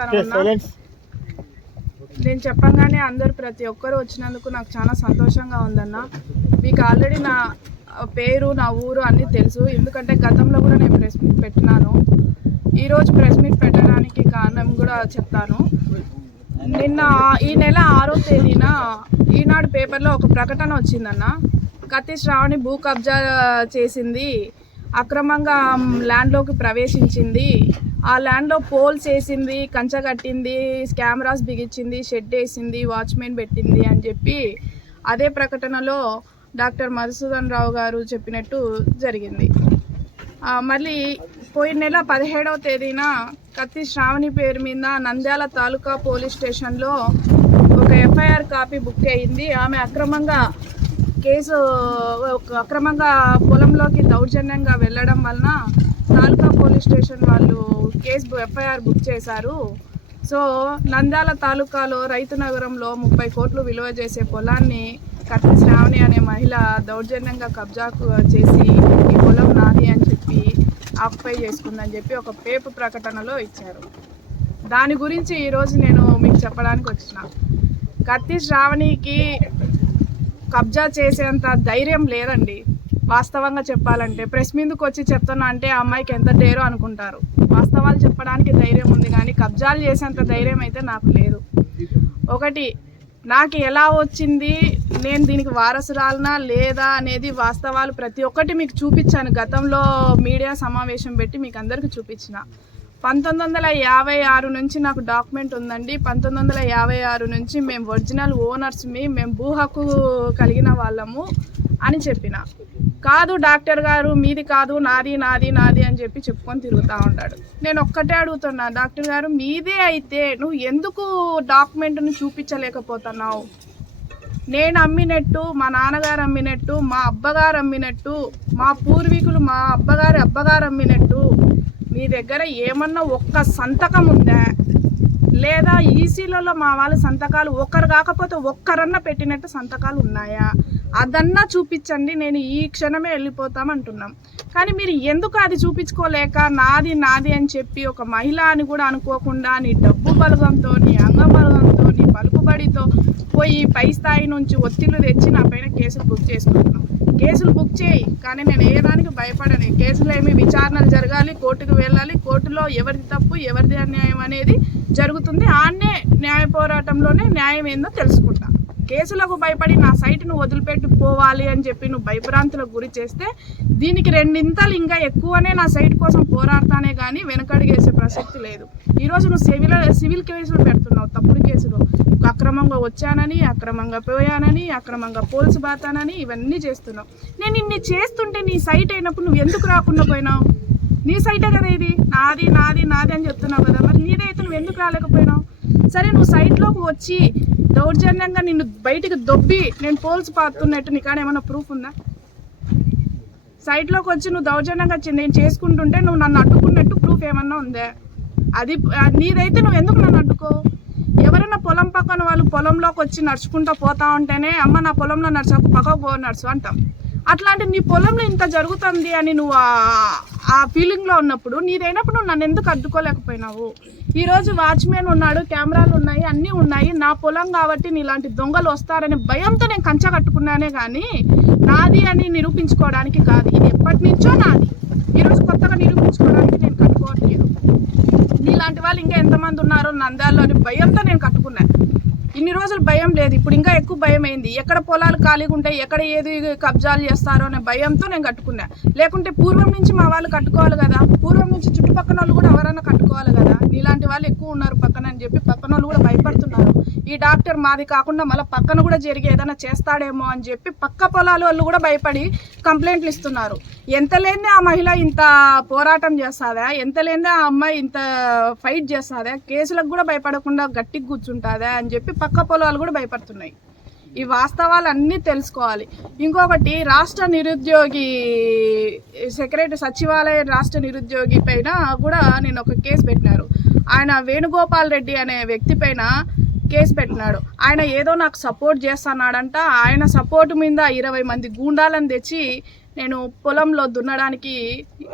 నమస్కారం అన్న. నేను చెప్పంగానే అందరు ప్రతి ఒక్కరు వచ్చినందుకు నాకు చాలా సంతోషంగా ఉందన్న. మీకు ఆల్రెడీ నా పేరు, నా ఊరు అన్నీ తెలుసు, ఎందుకంటే గతంలో కూడా నేను ప్రెస్ మీట్ పెట్టినాను. ఈరోజు ప్రెస్ మీట్ పెట్టడానికి కారణం కూడా చెప్తాను. నిన్న ఈ నెల 6వ తేదీన ఈనాడు పేపర్లో ఒక ప్రకటన వచ్చిందన్న. కత్తి శ్రావణి భూ కబ్జా చేసింది, అక్రమంగా ల్యాండ్లోకి ప్రవేశించింది, ఆ ల్యాండ్లో పోల్స్ వేసింది, కంచె కట్టింది, కెమెరాస్ బిగించింది, షెడ్ వేసింది, వాచ్మెన్ పెట్టింది అని చెప్పి అదే ప్రకటనలో డాక్టర్ మధుసూదన్ రావు గారు చెప్పినట్టు జరిగింది. మళ్ళీ పోయిన నెల 17వ తేదీన కత్తి శ్రావణి పేరు మీద నంద్యాల తాలూకా పోలీస్ స్టేషన్లో ఒక ఎఫ్ఐఆర్ కాపీ బుక్ అయింది. ఆమె అక్రమంగా పొలంలోకి దౌర్జన్యంగా వెళ్ళడం వలన తాలూకా పోలీస్ స్టేషన్ వాళ్ళు ఎఫ్ఐఆర్ బుక్ చేశారు. సో నంద్యాల తాలూకాలో రైతు నగరంలో 30 కోట్లు విలువ చేసే పొలాన్ని కత్తి శ్రావణి అనే మహిళ దౌర్జన్యంగా కబ్జా చేసి ఈ పొలం నాది అని చెప్పి ఆక్యుపై చేసుకుందని చెప్పి ఒక పేపర్ ప్రకటనలో ఇచ్చారు. దాని గురించి ఈరోజు నేను మీకు చెప్పడానికి వచ్చిన. కత్తి శ్రావణికి కబ్జా చేసేంత ధైర్యం లేదండి. వాస్తవంగా చెప్పాలంటే ప్రెస్ మీదకి వచ్చి చెప్తున్నా అంటే ఆ అమ్మాయికి ఎంత డేరో అనుకుంటారు. వాస్తవాలు చెప్పడానికి ధైర్యం ఉంది, కానీ కబ్జాలు చేసేంత ధైర్యం అయితే నాకు లేదు. ఒకటి, నాకు ఎలా వచ్చింది, నేను దీనికి వారసురాలనా లేదా అనేది వాస్తవాలు ప్రతి ఒక్కటి మీకు చూపించాను. గతంలో మీడియా సమావేశం పెట్టి మీకు అందరికీ చూపించిన. 1956 నుంచి నాకు డాక్యుమెంట్ ఉందండి. 1956 నుంచి మేము ఒరిజినల్ ఓనర్స్మి, మేము భూ హక్కు కలిగిన వాళ్ళము అని చెప్పిన. కాదు డాక్టర్ గారు, మీది కాదు, నాది నాది నాది అని చెప్పి చెప్పుకొని తిరుగుతూ ఉంటాడు. నేను ఒక్కటే అడుగుతున్నా, డాక్టర్ గారు మీదే అయితే నువ్వు ఎందుకు డాక్యుమెంట్ని చూపించలేకపోతున్నావు? నేను అమ్మినట్టు, మా నాన్నగారు అమ్మినట్టు, మా అబ్బగారు అమ్మినట్టు, మా పూర్వీకులు మా అబ్బగారు అమ్మినట్టు మీ దగ్గర ఏమన్నా ఒక్క సంతకం ఉందా? లేదా ఈసీలలో మా వాళ్ళ సంతకాలు ఒక్కరు కాకపోతే ఒక్కరన్నా పెట్టినట్టు సంతకాలు ఉన్నాయా? అదన్నా చూపించండి, నేను ఈ క్షణమే వెళ్ళిపోతామంటున్నాం. కానీ మీరు ఎందుకు అది చూపించుకోలేక నాది నాది అని చెప్పి ఒక మహిళ అని కూడా అనుకోకుండా నీ డబ్బు బలగంతో, నీ అంగబలగంతో, నీ పలుకుబడితో పోయి పై స్థాయి నుంచి ఒత్తిళ్లు తెచ్చి నా పైన కేసులు బుక్ చేసుకుంటున్నాం. కేసులు బుక్ చేయి, కానీ నేను వేయడానికి భయపడను. కేసులు ఏమి విచారణలు జరగాలి, కోర్టుకు వెళ్ళాలి, కోర్టులో ఎవరిది తప్పు ఎవరిది అన్యాయం అనేది జరుగుతుంది. ఆన్నే న్యాయ పోరాటంలోనే న్యాయం ఏందో తెలుసుకుంటా. కేసులకు భయపడి నా సైట్ను వదిలిపెట్టి పోవాలి అని చెప్పి నువ్వు భయభ్రాంతులకు గురి చేస్తే దీనికి 2 ఇంతలు ఇంకా ఎక్కువనే నా సైట్ కోసం పోరాడతానే కానీ వెనకడిగేసే ప్రసక్తి లేదు. ఈరోజు నువ్వు సివిల్ కేసులు పెడుతున్నావు, తప్పుడు కేసులు. అక్రమంగా వచ్చానని, అక్రమంగా పోయానని, అక్రమంగా పోల్స్ బాతానని ఇవన్నీ చేస్తున్నావు. నేను ఇన్ని చేస్తుంటే నీ సైట్ అయినప్పుడు నువ్వు ఎందుకు రాకుండా పోయినావు? నీ సైటే కదా ఇది, నాది నాది నాది అని చెప్తున్నావు కదా, మరి నీదైతే నువ్వు ఎందుకు రాలేకపోయినావు? సరే, నువ్వు సైట్లోకి వచ్చి దౌర్జన్యంగా నిన్ను బయటికి దొబ్బి నేను పోల్స్ పాతున్నట్టు నీకాడ ఏమన్నా ప్రూఫ్ ఉందా? సైట్లోకి వచ్చి నువ్వు దౌర్జన్యంగా నేను చేసుకుంటుంటే నువ్వు నన్ను అడ్డుకున్నట్టు ప్రూఫ్ ఏమన్నా ఉందా? అది నీదైతే నువ్వు ఎందుకు నన్ను అడ్డుకో? ఎవరైనా పొలం పక్కన వాళ్ళు పొలంలోకి వచ్చి నడుచుకుంటూ పోతా ఉంటేనే అమ్మ నా పొలంలో నడుచు, పక్కకు పో నడుచు అంటాం. అట్లాంటి నీ పొలంలో ఇంత జరుగుతుంది అని నువ్వు ఆ ఫీలింగ్లో ఉన్నప్పుడు, నీదైనప్పుడు నువ్వు నన్ను ఎందుకు అడ్డుకోలేకపోయినావు? ఈరోజు వాచ్మెన్ ఉన్నాడు, కెమెరాలు ఉన్నాయి, అన్నీ ఉన్నాయి. నా పొలం కాబట్టి నీలాంటి దొంగలు వస్తారనే భయంతో నేను కంచె కట్టుకున్నానే కానీ నాది అని నిరూపించుకోవడానికి కాదు. ఇది ఎప్పటి నుంచో నాది, ఈరోజు కొత్తగా నిరూపించుకోవడానికి నేను కట్టుకోవట్లేదు. నీలాంటి వాళ్ళు ఇంకా ఎంతమంది ఉన్నారో నంద్యాలలో అని భయంతో నేను కట్టుకున్నాను. ఇన్ని రోజులు భయం లేదు, ఇప్పుడు ఇంకా ఎక్కువ భయం అయింది. ఎక్కడ పొలాలు ఖాళీగా ఉంటాయి, ఎక్కడ ఏది కబ్జాలు చేస్తారో అనే భయంతో నేను కట్టుకున్నా. లేకుంటే పూర్వం నుంచి మా వాళ్ళు కట్టుకోవాలి కదా, పూర్వం నుంచి చుట్టుపక్కల వాళ్ళు కూడా ఎవరైనా కట్టుకోవాలి కదా. నీలాంటి వాళ్ళు ఎక్కువ ఉన్నారు పక్కన అని చెప్పి పక్కన వాళ్ళు కూడా భయపడుతున్నారు. ఈ డాక్టర్ మాది కాకుండా మళ్ళీ పక్కన కూడా జరిగి ఏదైనా చేస్తాడేమో అని చెప్పి పక్క పొలాల వాళ్ళు కూడా భయపడి కంప్లైంట్లు ఇస్తున్నారు. ఎంత లేదే ఆ మహిళ ఇంత పోరాటం చేస్తుందా, ఎంత లేదే ఆ అమ్మాయి ఇంత ఫైట్ చేస్తుందా, కేసులకు కూడా భయపడకుండా గట్టిగా కూర్చుంటుందా అని చెప్పి పక్క పొలాలు కూడా భయపడుతున్నాయి. ఈ వాస్తవాలు అన్నీ తెలుసుకోవాలి. ఇంకొకటి, రాష్ట్ర నిరుద్యోగి సెక్రటరీ, సచివాలయ రాష్ట్ర నిరుద్యోగి పైన కూడా నేను ఒక కేసు పెట్టినారు. ఆయన వేణుగోపాల్ రెడ్డి అనే వ్యక్తి పైన కేసు పెట్టినాడు. ఆయన ఏదో నాకు సపోర్ట్ చేస్తున్నాడంట. ఆయన సపోర్ట్ మీద 20 మంది గూండాలను తెచ్చి నేను పొలంలో దున్నడానికి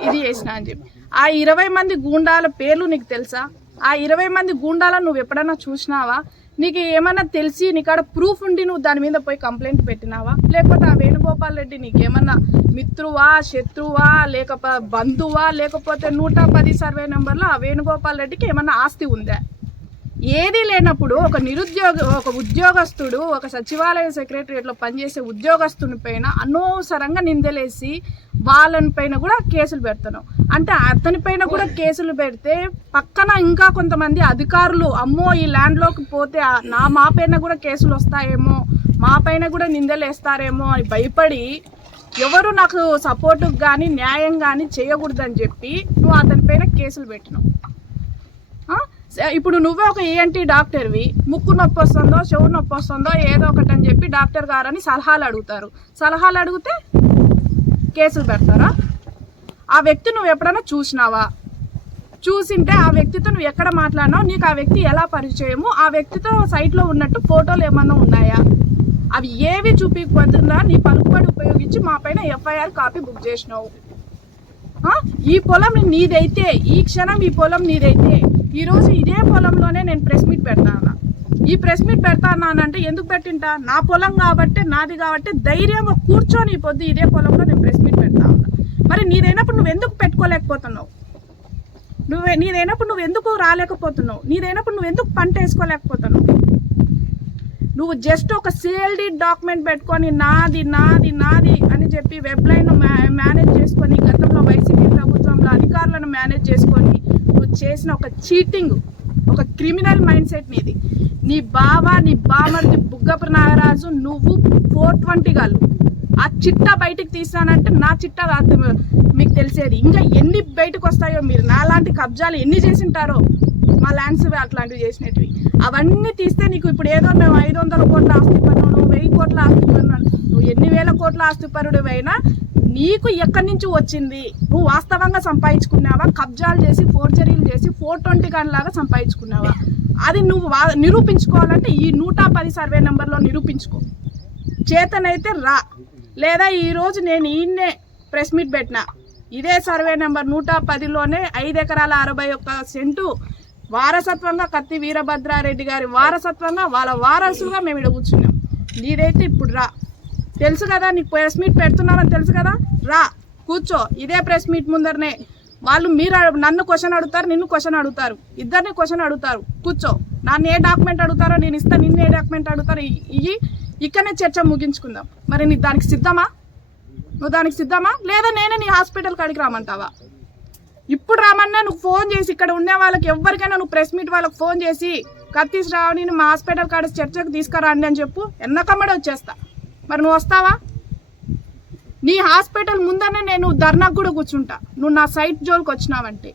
ఇది చేసిన అని చెప్పి. ఆ 20 మంది గూండాల పేర్లు నీకు తెలుసా? ఆ 20 మంది గూండాలను నువ్వు ఎప్పుడైనా చూసినావా? నీకు ఏమన్నా తెలిసి నీకాడ ప్రూఫ్ ఉండి నువ్వు దాని మీద పోయి కంప్లైంట్ పెట్టినావా? లేకపోతే ఆ వేణుగోపాల్ రెడ్డి నీకేమన్నా మిత్రువా, శత్రువా, లేకపోతే బంధువా, లేకపోతే 110 సర్వే నెంబర్లో ఆ వేణుగోపాల్ రెడ్డికి ఏమన్నా ఆస్తి ఉందా? ఏది లేనప్పుడు ఒక ఉద్యోగస్తుడు, ఒక సచివాలయ సెక్రటరియట్లో పనిచేసే ఉద్యోగస్తుని పైన అనవసరంగా నిందలేసి వాళ్ళని పైన కూడా కేసులు పెడతాను. అంటే అతని పైన కూడా కేసులు పెడితే పక్కన ఇంకా కొంతమంది అధికారులు అమ్మో ఈ ల్యాండ్లోకి పోతే మా పైన కూడా కేసులు వస్తాయేమో, మా పైన కూడా నిందలేస్తారేమో అని భయపడి ఎవరు నాకు సపోర్టుకు కానీ న్యాయం కానీ చేయకూడదని చెప్పి నువ్వు అతని పైన కేసులు పెట్టినావు. ఇప్పుడు నువ్వే ఒక ENT డాక్టర్వి, ముక్కు నొప్పి వస్తుందో చెవు నొప్పి వస్తుందో ఏదో ఒకటి అని చెప్పి డాక్టర్ గారని సలహాలు అడుగుతారు. సలహాలు అడిగితే కేసులు పెడతారా? ఆ వ్యక్తి నువ్వు ఎప్పుడైనా చూసినావా? చూసింటే ఆ వ్యక్తితో నువ్వు ఎక్కడ మాట్లాడినావు, నీకు ఆ వ్యక్తి ఎలా పరిచయము, ఆ వ్యక్తితో సైట్లో ఉన్నట్టు ఫోటోలు ఏమన్నా ఉన్నాయా? అవి ఏవి చూపించకుండా నీ పలుకుబడి ఉపయోగించి మా పైన FIR కాపీ బుక్ చేసినావు. ఈ పొలం నీదైతే, ఈ క్షణం ఈ పొలం నీదైతే, ఈరోజు ఇదే పొలంలోనే నేను ప్రెస్ మీట్ పెడతాను. ఈ ప్రెస్ మీట్ పెడతానంటే ఎందుకు పెట్టింటా? నా పొలం కాబట్టి, నాది కాబట్టి ధైర్యంగా కూర్చొని ఈ పొద్దు ఇదే పొలంలో నేను ప్రెస్ మీట్ పెడతా ఉన్నా. మరి నీదైనప్పుడు నువ్వు ఎందుకు పెట్టుకోలేకపోతున్నావు? నీదైనప్పుడు నువ్వు ఎందుకు రాలేకపోతున్నావు? నీదైనప్పుడు నువ్వు ఎందుకు పంట వేసుకోలేకపోతున్నావు? నువ్వు జస్ట్ ఒక CLD డాక్యుమెంట్ పెట్టుకొని నాది నాది నాది అని చెప్పి వెబ్లైన్ మేనేజ్ చేసుకొని, గతంలో వైసీపీ ప్రభుత్వంలో అధికారులను మేనేజ్ చేసుకొని నువ్వు చేసిన ఒక చీటింగ్, ఒక క్రిమినల్ మైండ్ సెట్ నీది. నీ బావ, నీ బామర్ది బుగ్గపు నాగరాజు, నువ్వు 420 గాళ్ళు ఆ చిట్టా బయటికి తీసానంటే నా చిట్టా మీకు తెలిసేది. ఇంకా ఎన్ని బయటకు వస్తాయో, మీరు నాలాంటి కబ్జాలు ఎన్ని చేసింటారో, మా ల్యాండ్స్ అట్లాంటివి చేసినవి అవన్నీ తీస్తే నీకు ఇప్పుడు ఏదో మేము 500 కోట్ల ఆస్తి పన్ను, 1000 కోట్ల ఆస్తి పన్ను, నువ్వు ఎన్ని వేల కోట్ల ఆస్తి పరుడు అయినా నీకు ఎక్కడి నుంచి వచ్చింది? నువ్వు వాస్తవంగా సంపాదించుకున్నావా? కబ్జాలు చేసి, ఫోర్జరీలు చేసి 420 గంటలాగా సంపాదించుకున్నావా? అది నువ్వు నిరూపించుకోవాలంటే ఈ 110 సర్వే నెంబర్లో నిరూపించుకో. చేతనైతే రా, లేదా ఈరోజు నేను ఈయన్నే ప్రెస్ మీట్ పెట్టినా ఇదే సర్వే నెంబర్ 110లోనే 5 ఎకరాల 61 సెంటు వారసత్వంగా కత్తి వీరభద్రారెడ్డి గారి వారసత్వంగా వాళ్ళ వారసులుగా మేము ఇక్కడ కూర్చున్నాం. నీదైతే ఇప్పుడు రా, తెలుసు కదా నీకు ప్రెస్ మీట్ పెడుతున్నామని తెలుసు కదా, రా కూర్చో. ఇదే ప్రెస్ మీట్ ముందరనే మీరు నన్ను క్వశ్చన్ అడుగుతారు, నిన్ను క్వశ్చన్ అడుగుతారు, ఇద్దరిని క్వశ్చన్ అడుగుతారు. కూర్చో, నన్ను ఏ డాక్యుమెంట్ అడుగుతారో నేను ఇస్తాను, నిన్ను ఏ డాక్యుమెంట్ అడుగుతారో ఇక్కడనే చర్చ ముగించుకుందాం. మరి నీకు దానికి సిద్ధమా? నువ్వు దానికి సిద్ధమా? లేదా నేనే నీ హాస్పిటల్ కాడికి రామంటావా? ఇప్పుడు రామన్నా నువ్వు ఫోన్ చేసి ఇక్కడ ఉండే వాళ్ళకి ఎవరికైనా నువ్వు ప్రెస్ మీట్ వాళ్ళకి ఫోన్ చేసి కత్తి శ్రావణిని మా హాస్పిటల్ కాడ చర్చకు తీసుకురండి అని చెప్పు, ఎన్నకమ్మడే వచ్చేస్తా. మరి నువ్వు వస్తావా? నీ హాస్పిటల్ ముందనే నేను ధర్నాకు కూడా కూర్చుంటా. నువ్వు నా సైట్ జోలికి వచ్చినావంటే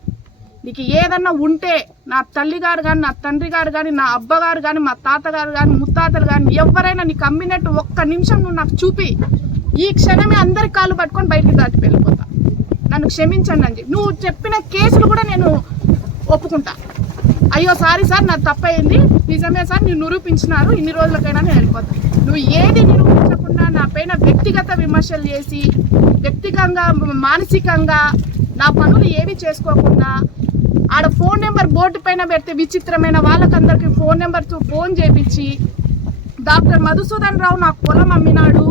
నీకు ఏదన్నా ఉంటే, నా తల్లి గారు కానీ, నా తండ్రి గారు కానీ, నా అబ్బగారు కానీ, మా తాతగారు కానీ, ముత్తాతలు కానీ ఎవరైనా నీకు అమ్మినట్టు ఒక్క నిమిషం నువ్వు నాకు చూపి, ఈ క్షణమే అందరి కాళ్ళు పట్టుకొని బయటికి దాటి వెళ్ళిపోతా. నన్ను క్షమించండి అని చెప్పి నువ్వు చెప్పిన కేసులు కూడా నేను ఒప్పుకుంటా. అయ్యో సారీ సార్, నాకు తప్పయింది, నిజమే సార్, మీరు నిరూపించినారు, ఇన్ని రోజులకైనా నేను వెళ్ళిపోతాను. నువ్వు ఏది నిరూపించకుండా నా పైన వ్యక్తిగత విమర్శలు చేసి, వ్యక్తిగతంగా మానసికంగా నా పనులు ఏవి చేసుకోకుండా ఆడ ఫోన్ నెంబర్ బోర్డు పైన పెడితే విచిత్రమైన వాళ్ళకందరికీ ఫోన్ నెంబర్తో ఫోన్ చేపించి, డాక్టర్ మధుసూదన్ రావు నాకు పొలం అమ్మినాడు,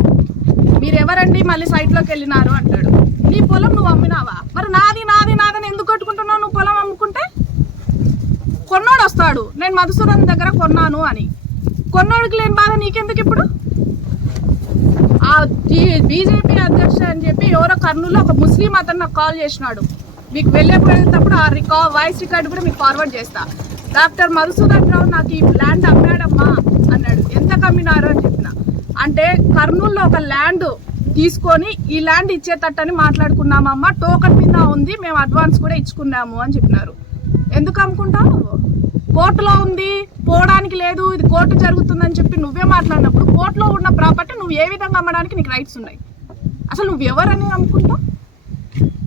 మీరెవరండి మళ్ళీ సైట్లోకి వెళ్ళినారు అంటాడు. నీ పొలం నువ్వు అమ్మినావా? మరి నాది నాది నాదని ఎందుకు కొట్టుకుంటున్నావు? నువ్వు పొలం అమ్ముకుంటే కొన్నోడు వస్తాడు, నేను మధుసూదన్ దగ్గర కొన్నాను అని. కొన్నోడికి లేని బాధ నీకెందుకు? ఇప్పుడు ఆ బీజేపీ అధ్యక్షుడు అని చెప్పి ఎవరో కర్నూలులో ఒక ముస్లిం అతను నాకు కాల్ చేసినాడు. మీకు వెళ్ళిపోయేటప్పుడు ఆ వాయిస్ రికార్డు కూడా మీకు ఫార్వర్డ్ చేస్తా. డాక్టర్ మధుసూదన్ రావు నాకు ఈ ల్యాండ్ అమ్మాడమ్మా అన్నాడు. ఎంత కమ్మినారు అని చెప్పిన. అంటే కర్నూలులో ఒక ల్యాండ్ తీసుకొని ఈ ల్యాండ్ ఇచ్చేటట్టని మాట్లాడుకున్నామమ్మా, టోకన్ మీద ఉంది, మేము అడ్వాన్స్ కూడా ఇచ్చుకున్నాము అని చెప్పినారు. ఎందుకు అమ్ముకుంటావు? కోర్టులో ఉంది, పోవడానికి లేదు, ఇది కోర్టు జరుగుతుందని చెప్పి నువ్వే మాట్లాడినప్పుడు కోర్టులో ఉన్న ప్రాపర్టీ నువ్వు ఏ విధంగా అమ్మడానికి నీకు రైట్స్ ఉన్నాయి? అసలు నువ్వు ఎవరని అమ్ముకుంటావు?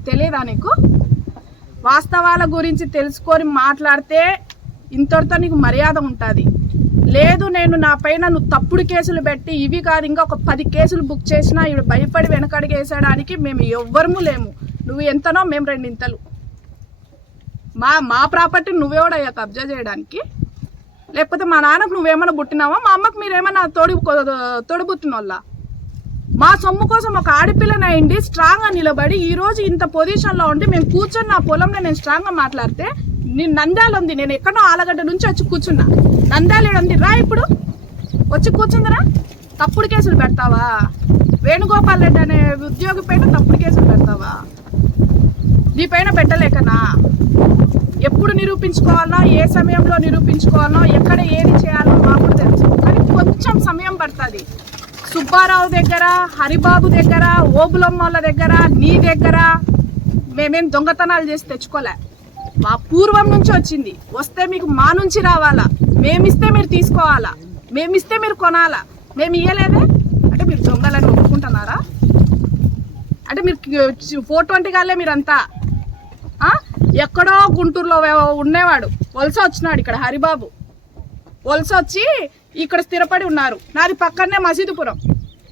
తెలియదా నీకు? వాస్తవాల గురించి తెలుసుకొని మాట్లాడితే ఇంతటితో నీకు మర్యాద ఉంటుంది. లేదు నేను నా పైన నువ్వు తప్పుడు కేసులు పెట్టి ఇవి కాదు ఇంకా ఒక 10 కేసులు బుక్ చేసినా ఇవి భయపడి వెనకడిగేసడానికి మేము ఎవ్వరము లేము. నువ్వు ఎంతనో మేము రెండింతలు. మా ప్రాపర్టీని నువ్వెవడయ్యా కబ్జా చేయడానికి? లేకపోతే మా నాన్నకు నువ్వేమన్నా పుట్టినావా? మా అమ్మకు మీరేమన్నా తోడుబుట్టిన వాళ్ళ? మా సొమ్ము కోసం ఒక ఆడపిల్లని అయింది స్ట్రాంగ్గా నిలబడి ఈరోజు ఇంత పొజిషన్లో ఉండి మేము కూర్చొని నా పొలంలో నేను స్ట్రాంగ్గా మాట్లాడితే నేను నంద్యాల ఉంది, నేను ఎక్కడో ఆలగడ్డ నుంచి వచ్చి కూర్చున్నా, నంద్యాల ఉంది రా, ఇప్పుడు వచ్చి కూర్చుందిరా, తప్పుడు కేసులు పెడతావా? వేణుగోపాల్ రెడ్డి అనే ఉద్యోగి పైన తప్పుడు కేసులు పెడతావా? నీ పైన పెట్టలేకనా? ఎప్పుడు నిరూపించుకోవాలనో, ఏ సమయంలో నిరూపించుకోవాలనో, ఎక్కడ ఏది చేయాలో మాకు తెలుసు, కానీ కొంచెం సమయం పడుతుంది. సుబ్బారావు దగ్గర, హరిబాబు దగ్గర, ఓబులమ్మల దగ్గర, నీ దగ్గర మేమేం దొంగతనాలు చేసి తెచ్చుకోలే. మా పూర్వం నుంచి వచ్చింది. వస్తే మీకు మా నుంచి రావాలా, మేమిస్తే మీరు తీసుకోవాలా, మేమిస్తే మీరు కొనాలా. మేము ఇయ్యలేదే అంటే మీరు దొంగలని ఒప్పుకుంటున్నారా? అంటే మీరు 420 గాలే మీరంతా. ఎక్కడో గుంటూరులో ఉండేవాడు వలస వచ్చినాడు ఇక్కడ, హరిబాబు వలస వచ్చి ఇక్కడ స్థిరపడి ఉన్నారు. నాది పక్కనే మసీదుపురం.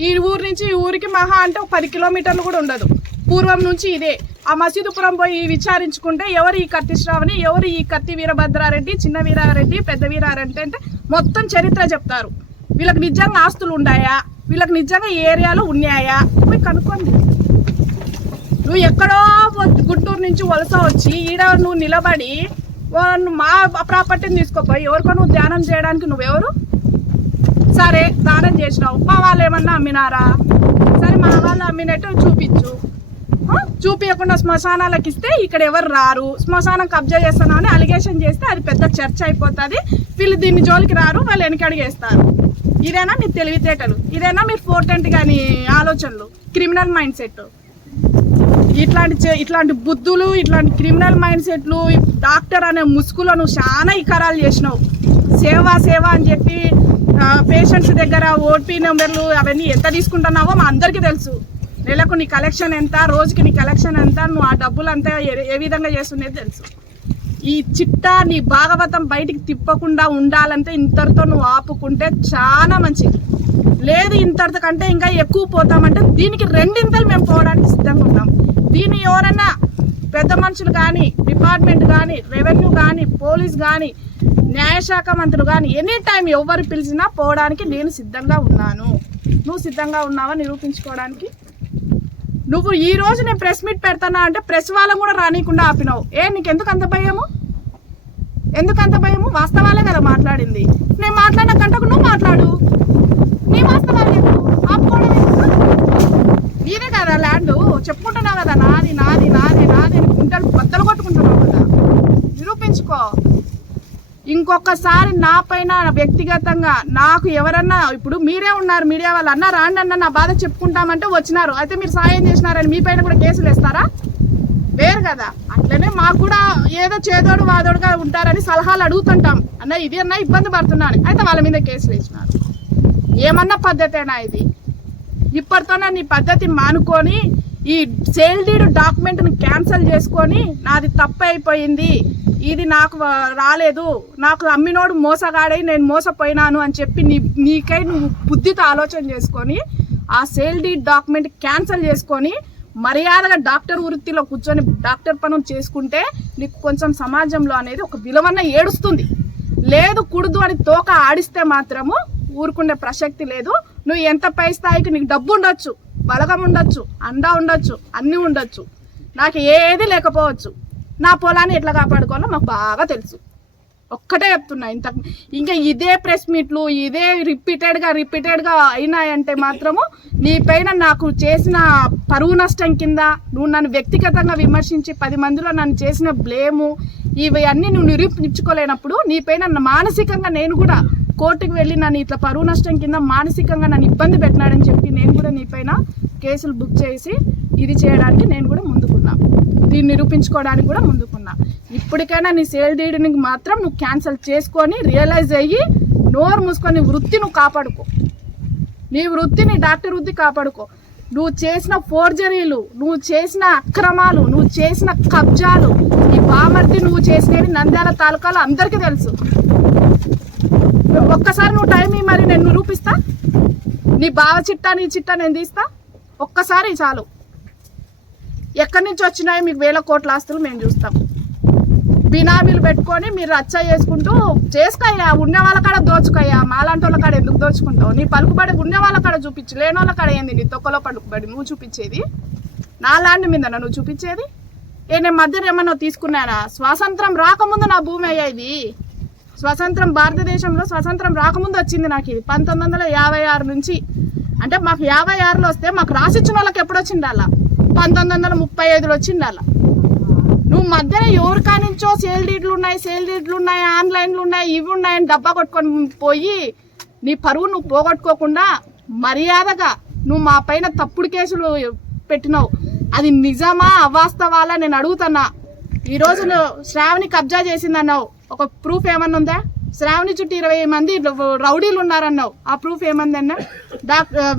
ఈ ఊరు నుంచి ఈ ఊరికి మహా అంటే 10 కిలోమీటర్లు కూడా ఉండదు. పూర్వం నుంచి ఇదే. ఆ మసీదుపురం పోయి విచారించుకుంటే ఎవరు ఈ కత్తి శ్రావణి, ఎవరు ఈ కత్తి వీరభద్రారెడ్డి, చిన్న వీరారెడ్డి, పెద్ద వీరారెడ్డి అంటే మొత్తం చరిత్ర చెప్తారు. వీళ్ళకి నిజంగా ఆస్తులు ఉన్నాయా, వీళ్ళకి నిజంగా ఏరియాలో ఉన్నాయా పోయి కనుక్కోండి. నువ్వు ఎక్కడో గుంటూరు నుంచి వలస వచ్చి ఈడ నువ్వు నిలబడి మా ప్రాపర్టీని తీసుకోపోయి ఎవరికో నువ్వు ధ్యానం చేయడానికి నువ్వెవరు? సరే దానం చేసినావు, మా వాళ్ళు ఏమన్నా అమ్మినారా? సరే మా వాళ్ళు అమ్మినట్టు చూపించు. చూపించకుండా శ్మశానాలకు ఇస్తే ఇక్కడ ఎవరు రారు, శ్మశానం కబ్జా చేస్తున్నావు అని అలిగేషన్ చేస్తే అది పెద్ద చర్చ అయిపోతుంది. వీళ్ళు దీన్ని జోలికి రారు, వాళ్ళు వెనకడిగేస్తారు. ఇదేనా మీ తెలివితేటలు? ఇదేనా మీరు 420 కానీ ఆలోచనలు? Criminal mind set. ఇట్లాంటి బుద్ధులు, ఇట్లాంటి క్రిమినల్ మైండ్ సెట్లు డాక్టర్ అనే ముసుగులో నువ్వు చాలా ఇకరాలు చేసినావు. సేవ అని చెప్పి పేషెంట్స్ దగ్గర ఓపీ నెంబర్లు అవన్నీ ఎంత తీసుకుంటున్నావో మా అందరికీ తెలుసు. నెలకు నీ కలెక్షన్ ఎంత, రోజుకి నీ కలెక్షన్ ఎంత, నువ్వు ఆ డబ్బులు అంతా ఏ విధంగా చేస్తున్నది తెలుసు. ఈ చిట్టా నీ భాగవతం బయటికి తిప్పకుండా ఉండాలంటే ఇంతటితో నువ్వు ఆపుకుంటే చాలా మంచిది. లేదు ఇంతటి కంటే ఇంకా ఎక్కువ పోతామంటే దీనికి 2 మేము పోవడానికి సిద్ధంగా ఉన్నాం. దీన్ని ఎవరైనా పెద్ద మనుషులు కానీ, డిపార్ట్మెంట్ కానీ, రెవెన్యూ కానీ, పోలీస్ కానీ, న్యాయశాఖ మంత్రులు కానీ ఎనీ టైం ఎవరు పిలిచినా పోవడానికి నేను సిద్ధంగా ఉన్నాను. నువ్వు సిద్ధంగా ఉన్నావా నిరూపించుకోవడానికి? నువ్వు ఈ రోజు నేను ప్రెస్ మీట్ పెడతానా అంటే ప్రెస్ వాళ్ళని కూడా రానియకుండా ఆపినావు. నీకు ఎందుకంత భయము? ఎందుకంత భయము? వాస్తవాలే కదా మాట్లాడింది. నేను మాట్లాడిన గంటకు నువ్వు మాట్లాడు. నీ వాస్తవాలు చెప్పు, ఆపుకోవడం నీదే కదా ల్యాండ్. చెప్పుకుంటున్నావు కదా నాది నాది నాది నాది అని గుంటలు బద్దలు కొట్టుకుంటున్నావు కదా, నిరూపించుకో. ఇంకొకసారి నా పైన వ్యక్తిగతంగా నాకు ఎవరన్నా, ఇప్పుడు మీరే ఉన్నారు మీడియా వాళ్ళు, అన్న రాండి అన్న నా బాధ చెప్పుకుంటామంటే వచ్చినారు, అయితే మీరు సాయం చేసినారని మీ పైన కూడా కేసులు వేస్తారా? వేరు కదా. అట్లనే మాకు కూడా ఏదో చేదోడు వాదోడుగా ఉంటారని సలహాలు అడుగుతుంటాం. అన్న ఇది అన్న ఇబ్బంది పడుతున్నాను, అయితే వాళ్ళ మీద కేసులు వేసినారు. ఏమన్నా పద్ధతేనా ఇది? ఇప్పటితోనే నీ పద్ధతి మానుకొని ఈ సేల్ డీడ్ డాక్యుమెంట్ని క్యాన్సిల్ చేసుకొని నాది తప్పు అయిపోయింది, ఇది నాకు రాలేదు, నాకు అమ్మినోడు మోసగాడై నేను మోసపోయినాను అని చెప్పి నీకై నువ్వు బుద్ధితో ఆలోచన చేసుకొని ఆ సేల్ డీడ్ డాక్యుమెంట్ క్యాన్సిల్ చేసుకొని మర్యాదగా డాక్టర్ వృత్తిలో కూర్చొని డాక్టర్ పనులు చేసుకుంటే నీకు కొంచెం సమాజంలో అనేది ఒక విలువన్న ఏడుస్తుంది. లేదు కుడుదు అని తోక ఆడిస్తే మాత్రము ఊరుకుండే ప్రసక్తి లేదు. నువ్వు ఎంత పై స్థాయికి నీకు డబ్బు ఉండొచ్చు, బలగం ఉండొచ్చు, అండా ఉండొచ్చు, అన్నీ ఉండొచ్చు, నాకు ఏది లేకపోవచ్చు. నా పొలాన్ని ఎట్లా కాపాడుకోవాలో మాకు బాగా తెలుసు. ఒక్కటే చెప్తున్నా. ఇంకా ఇదే ప్రెస్ మీట్లు ఇదే రిపీటెడ్గా అయినాయంటే మాత్రము నీ పైన నాకు చేసిన పరువు నష్టం కింద నువ్వు నన్ను వ్యక్తిగతంగా విమర్శించి 10 మందిలో నన్ను చేసిన బ్లేము ఇవన్నీ నువ్వు నిరూపించుకోలేనప్పుడు నీ పైన మానసికంగా నేను కూడా కోర్టుకు వెళ్ళి నన్ను ఇట్లా పరువు నష్టం కింద మానసికంగా నన్ను ఇబ్బంది పెట్టినాడని చెప్పి నేను కూడా నీ పైన కేసులు బుక్ చేసి ఇది చేయడానికి నేను కూడా ముందుకున్నా, దీన్ని నిరూపించుకోవడానికి కూడా ముందుకున్నా. ఇప్పటికైనా నీ సేల్ డీడ్ని మాత్రం నువ్వు క్యాన్సిల్ చేసుకొని రియలైజ్ అయ్యి నోరు మూసుకొని నీ వృత్తి నువ్వు కాపాడుకో, నీ వృత్తి నీ డాక్టర్ వృత్తి కాపాడుకో. నువ్వు చేసిన ఫోర్జరీలు, నువ్వు చేసిన అక్రమాలు, నువ్వు చేసిన కబ్జాలు, ఈ బామర్తి నువ్వు చేసినవి నంద్యాల తాలూకాలో అందరికీ తెలుసు. ఒక్కసారి నువ్వు టైం ఇవ్వు, మరి నేను నిరూపిస్తా. నీ బావ చిట్టా నీ చిట్టా నేను తీస్తా. ఒక్కసారి చాలు. ఎక్కడి నుంచి వచ్చినాయో మీకు 1000 కోట్ల ఆస్తులు మేము చూస్తాం. బినామీలు పెట్టుకొని మీరు రచ్చ చేసుకుంటూ చేసుకోయ్యా, ఉన్న వాళ్ళ కాడ దోచుకోయ్యా, మాలాంటి వాళ్ళ కాడ ఎందుకు దోచుకుంటావు? నీ పలుకుబడి ఉన్న వాళ్ళ కాడ చూపించు, లేని వాళ్ళ కాడ ఏంది నీ తొక్కలో పలుకుబడి నువ్వు చూపించేది? నా ల్యాండ్ మీద నువ్వు చూపించేది? నేను మధ్యలో ఏమన్నా తీసుకున్నానా? స్వాతంత్రం రాకముందు నా భూమి అయ్యేది. స్వతంత్రం భారతదేశంలో స్వతంత్రం రాకముందు వచ్చింది నాకు ఇది 1956 నుంచి. అంటే మాకు 56లో వస్తే మాకు రాసిచ్చిన వాళ్ళకి ఎప్పుడు వచ్చిండాలా? 1935లో వచ్చిండాలా. నువ్వు మధ్యన ఎవరి కానించో సేల్ డీడ్లు ఉన్నాయి, ఆన్లైన్లు ఉన్నాయి, ఇవి ఉన్నాయని డబ్బా కొట్టుకొని పోయి నీ పరువు నువ్వు పోగొట్టుకోకుండా మర్యాదగా నువ్వు మా పైన తప్పుడు కేసులు పెట్టినావు. అది నిజమా అవాస్తవాలా నేను అడుగుతున్నా. ఈరోజు శ్రావణి కబ్జా చేసిందన్నావు, ఒక ప్రూఫ్ ఏమన్నా ఉందా? శ్రావణి చుట్టూ 20 మంది రౌడీలు ఉన్నారన్నావు, ఆ ప్రూఫ్ ఏమందన్నా?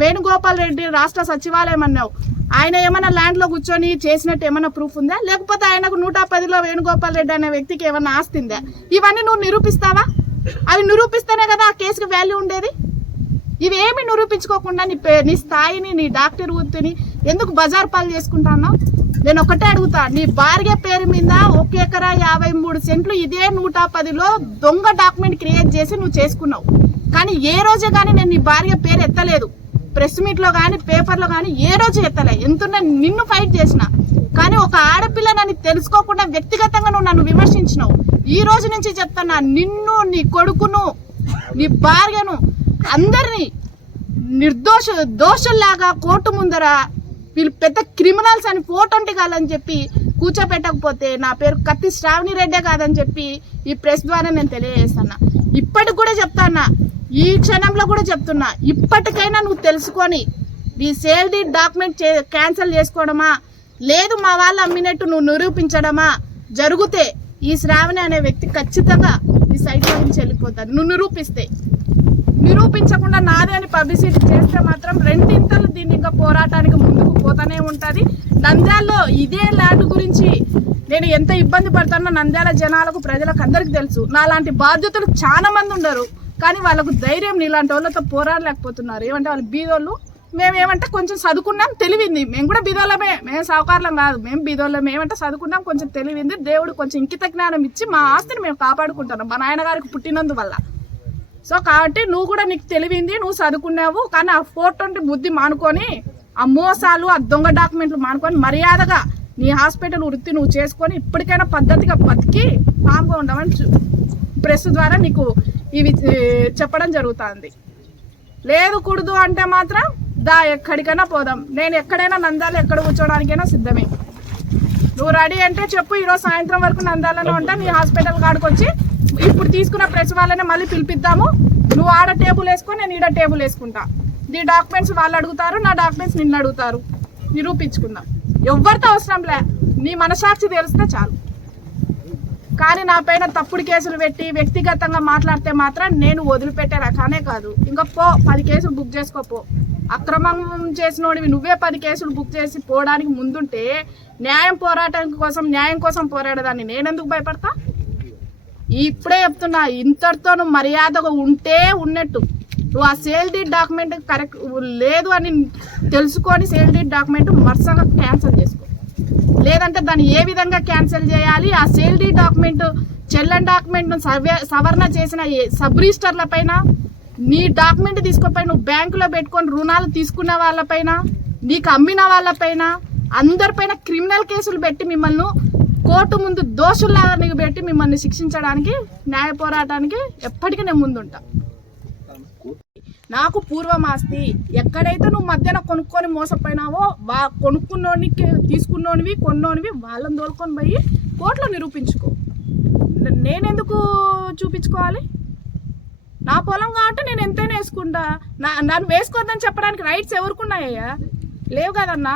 వేణుగోపాల్ రెడ్డి రాష్ట్ర సచివాలయం అన్నావు, ఆయన ఏమైనా ల్యాండ్లో కూర్చొని చేసినట్టు ఏమైనా ప్రూఫ్ ఉందా? లేకపోతే ఆయనకు 110లో వేణుగోపాల్ రెడ్డి అనే వ్యక్తికి ఏమైనా ఆస్తి ఉందా? ఇవన్నీ నువ్వు నిరూపిస్తావా? అవి నిరూపిస్తేనే కదా ఆ కేసుకి వాల్యూ ఉండేది. ఇవేమి నిరూపించుకోకుండా నీ స్థాయిని, నీ డాక్టర్ వృత్తిని ఎందుకు బజార్ పాలు చేసుకుంటాను? నేను ఒకటే అడుగుతా, నీ భార్య పేరు మీద 1 ఎకరా 53 సెంట్లు ఇదే 110లో దొంగ డాక్యుమెంట్ క్రియేట్ చేసి నువ్వు చేసుకున్నావు. కానీ ఏ రోజే కానీ నేను నీ భార్య పేరు ఎత్తలేదు, ప్రెస్ మీట్లో కానీ పేపర్లో కానీ ఏ రోజు ఎత్తలే. ఎంతున్నా నిన్ను ఫైట్ చేసిన, కానీ ఒక ఆడపిల్ల నన్ను తెలుసుకోకుండా వ్యక్తిగతంగా నువ్వు నన్ను విమర్శించినావు. ఈ రోజు నుంచి చెప్తున్నా, నిన్ను, నీ కొడుకును, నీ భార్యను, అందరినీ దోషుల్లాగా కోర్టు ముందర వీళ్ళు పెద్ద క్రిమినల్స్ అని ఫోటోంటిగాలని చెప్పి కూర్చోపెట్టకపోతే నా పేరు కత్తి శ్రావణి రెడ్డే కాదని చెప్పి ఈ ప్రెస్ ద్వారా నేను తెలియజేస్తున్నా. ఇప్పటికి కూడా చెప్తాన్నా, ఈ క్షణంలో కూడా చెప్తున్నా, ఇప్పటికైనా నువ్వు తెలుసుకొని నీ సేల్ డీడ్ డాక్యుమెంట్ క్యాన్సిల్ చేసుకోవడమా, లేదు మా వాళ్ళు అమ్మినట్టు నువ్వు నిరూపించడమా జరిగితే ఈ శ్రావణి అనే వ్యక్తి ఖచ్చితంగా ఈ సైట్లో నుంచి వెళ్ళిపోతాడు. నువ్వు నిరూపించకుండా నాదే అని పబ్లిసిటీ చేస్తే మాత్రం రెండింతలు దీన్ని ఇంకా పోరాటానికి ముందుకు పోతానే ఉంటుంది. నంద్యాలలో ఇదే ల్యాండ్ గురించి నేను ఎంత ఇబ్బంది పడతానో నంద్యాల జనాలకు, ప్రజలకు అందరికీ తెలుసు. నాలాంటి బాధ్యతలు చాలా మంది ఉండరు, కానీ వాళ్ళకు ధైర్యం నీలాంటి వాళ్ళతో పోరాడలేకపోతున్నారు. ఏమంటే వాళ్ళు బీదోళ్ళు, మేమేమంటే కొంచెం చదువుకున్నాం, తెలివింది. మేము కూడా బీదోళ్ళమే, మేము సావుకారులం కాదు, మేము బీదోళ్ళమే. ఏమంటే చదువుకున్నాం, కొంచెం తెలివింది. దేవుడు కొంచెం ఇంకిత జ్ఞానం ఇచ్చి మా ఆస్తిని మేము కాపాడుకుంటున్నాం మా నాయనగారికి పుట్టినందువల్ల. సో కాబట్టి నువ్వు కూడా నీకు తెలివింది, నువ్వు చదువుకున్నావు, కానీ ఆ 420 బుద్ధి మానుకొని, ఆ మోసాలు, ఆ దొంగ డాక్యుమెంట్లు మానుకొని మర్యాదగా నీ హాస్పిటల్ వృత్తి నువ్వు చేసుకొని ఇప్పటికైనా పద్ధతిగా బతికి కామ్గా ఉండమని ప్రెస్ ద్వారా నీకు ఇవి చెప్పడం జరుగుతుంది. లేదు కూడదు అంటే మాత్రం ఎక్కడికైనా పోదాం. నేను ఎక్కడైనా నంద్యాల ఎక్కడ కూర్చోడానికైనా సిద్ధమే. నువ్వు రెడీ అంటే చెప్పు, ఈరోజు సాయంత్రం వరకు నంద్యాలలో ఉంటా. నీ హాస్పిటల్ కాడికి వచ్చి ఇప్పుడు తీసుకున్న ప్రెస్ వాళ్ళనే మళ్ళీ పిలిపిద్దాము. నువ్వు ఆడ టేబుల్ వేసుకొని నేను ఈడ టేబుల్ వేసుకుంటా. నీ డాక్యుమెంట్స్ వాళ్ళు అడుగుతారు, నా డాక్యుమెంట్స్ నిన్ను అడుగుతారు. నిరూపించుకుందాం. ఎవరితో అవసరం లే, నీ మనసాక్షి తెలిస్తే చాలు. కానీ నా పైన తప్పుడు కేసులు పెట్టి వ్యక్తిగతంగా మాట్లాడితే మాత్రం నేను వదిలిపెట్టే రకానే కాదు. ఇంకా 10 కేసులు బుక్ చేసుకోపో. అక్రమం చేసినోడివి నువ్వే 10 కేసులు బుక్ చేసి పోవడానికి ముందుంటే న్యాయం కోసం పోరాడదాన్ని నేనెందుకు భయపడతా? ఇప్పుడే చెప్తున్నా, ఇంతటితో నువ్వు మర్యాదగా ఉంటే ఉన్నట్టు. నువ్వు ఆ సేల్ డీడ్ డాక్యుమెంట్ కరెక్ట్ లేదు అని తెలుసుకొని సేల్ డీడ్ డాక్యుమెంట్ మర్సంగా క్యాన్సిల్ చేసుకో. లేదంటే దాన్ని ఏ విధంగా క్యాన్సిల్ చేయాలి, ఆ సేల్ డీడ్ డాక్యుమెంట్ చెల్లని డాక్యుమెంట్ను సవరణ చేసిన సబ్ రిజిస్టర్ల పైన, నీ డాక్యుమెంట్ తీసుకుపోయి నువ్వు బ్యాంకులో పెట్టుకొని రుణాలు తీసుకున్న వాళ్ళపైన, నీకు అమ్మిన వాళ్ళపైన, అందరిపైన క్రిమినల్ కేసులు పెట్టి మిమ్మల్ని కోర్టు ముందు దోషుల్లాగా పెట్టి మిమ్మల్ని శిక్షించడానికి, న్యాయ పోరాటానికి ఎప్పటికీ నేను ముందుంటా. నాకు పూర్వం ఆస్తి ఎక్కడైతే నువ్వు మధ్యన కొనుక్కొని మోసపోయినావో కొనుక్కున్నోనికి, తీసుకున్నోనివి, కొన్నోనివి వాళ్ళని తోలుకొని పోయి కోర్టులో నిరూపించుకో. నేనెందుకు చూపించుకోవాలి? నా పొలం కాబట్టి నేను ఎంతైనా వేసుకుంటా. నన్ను వేసుకోవద్దని చెప్పడానికి రైట్స్ ఎవరుకున్నాయ్యా? లేవు కదన్నా.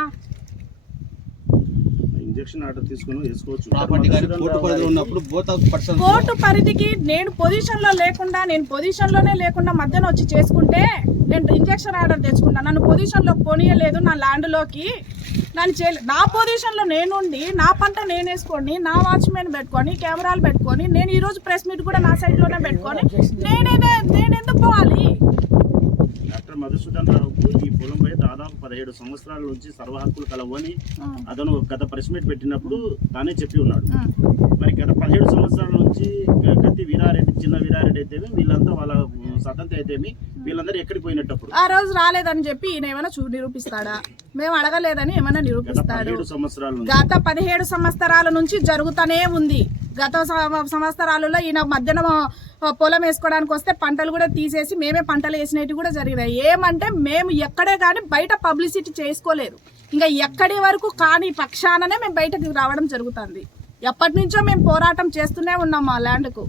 కోర్టు పరిధికి నేను పొజిషన్లోనే లేకుండా మధ్యన వచ్చి చేసుకుంటే నేను ఇంజక్షన్ ఆర్డర్ తెచ్చుకుంటా. నన్ను పొజిషన్లో కొనియలేదు, నా ల్యాండ్లోకి నా పొజిషన్లో నేనుండి నా పంట నేను వేసుకొని, నా వాచ్మెన్ పెట్టుకొని, కెమెరాలు పెట్టుకొని, నేను ఈరోజు ప్రెస్ మీట్ కూడా నా సైడ్లోనే పెట్టుకొని నేనెందుకు పోవాలి? డాక్టర్ మధుసూదన్ రావుకు ఈ పొలంపై దాదాపు 17 సంవత్సరాల నుంచి సర్వ హక్కులు కలవని అతను గత ప్రెస్ మీట్ పెట్టినప్పుడు తానే చెప్పి ఉన్నాడు. మరి గత 17 సంవత్సరాల నుంచి కత్తి వీరారెడ్డి, చిన్న వీరారెడ్డి అయితేమి, వీళ్ళంతా వాళ్ళ సతంత అయితేమి, వీళ్ళందరూ ఎక్కడికి పోయినప్పుడు ఆ రోజు రాలేదని చెప్పి ఈయన ఏమైనా నిరూపిస్తాడా? మేము అడగలేదని ఏమైనా నిరూపిస్తాడు? గత 17 సంవత్సరాల నుంచి జరుగుతూనే ఉంది. గత సంవత్సరాలలో ఈయన మధ్యాహ్నం పొలం వేసుకోవడానికి వస్తే పంటలు కూడా తీసేసి మేమే పంటలు వేసినవి కూడా జరిగినాయి. ఏమంటే మేము ఎక్కడే కానీ బయట పబ్లిసిటీ చేసుకోలేదు. ఇంకా ఎక్కడి వరకు కానీ పక్షాననే మేము బయటకు రావడం జరుగుతుంది. ఎప్పటి నుంచో మేము పోరాటం చేస్తూనే ఉన్నాం మా ల్యాండ్కు.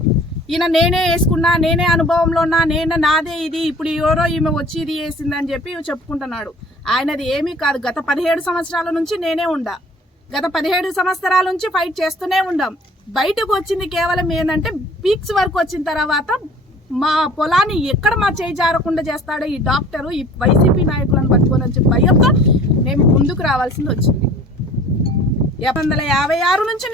ఈయన నేనే వేసుకున్నా, నేనే అనుభవంలో ఉన్నా, నాదే ఇది, ఇప్పుడు ఎవరో ఈమె వచ్చి ఇది వేసిందని చెప్పి చెప్పుకుంటున్నాడు. ఆయనది ఏమీ కాదు. గత 17 సంవత్సరాల నుంచి నేనే ఉండా. గత 17 సంవత్సరాల నుంచి ఫైట్ చేస్తూనే ఉండాం. బయటకు వచ్చింది కేవలం ఏంటంటే పీక్స్ వరకు వచ్చిన తర్వాత మా పొలాన్ని ఎక్కడ మా చేయి జారకుండా చేస్తాడో ఈ డాక్టరు, ఈ వైసీపీ నాయకులను పట్టుకోనని చెప్పి భయంతో మేము ముందుకు రావాల్సింది వచ్చింది. 1956 నుంచి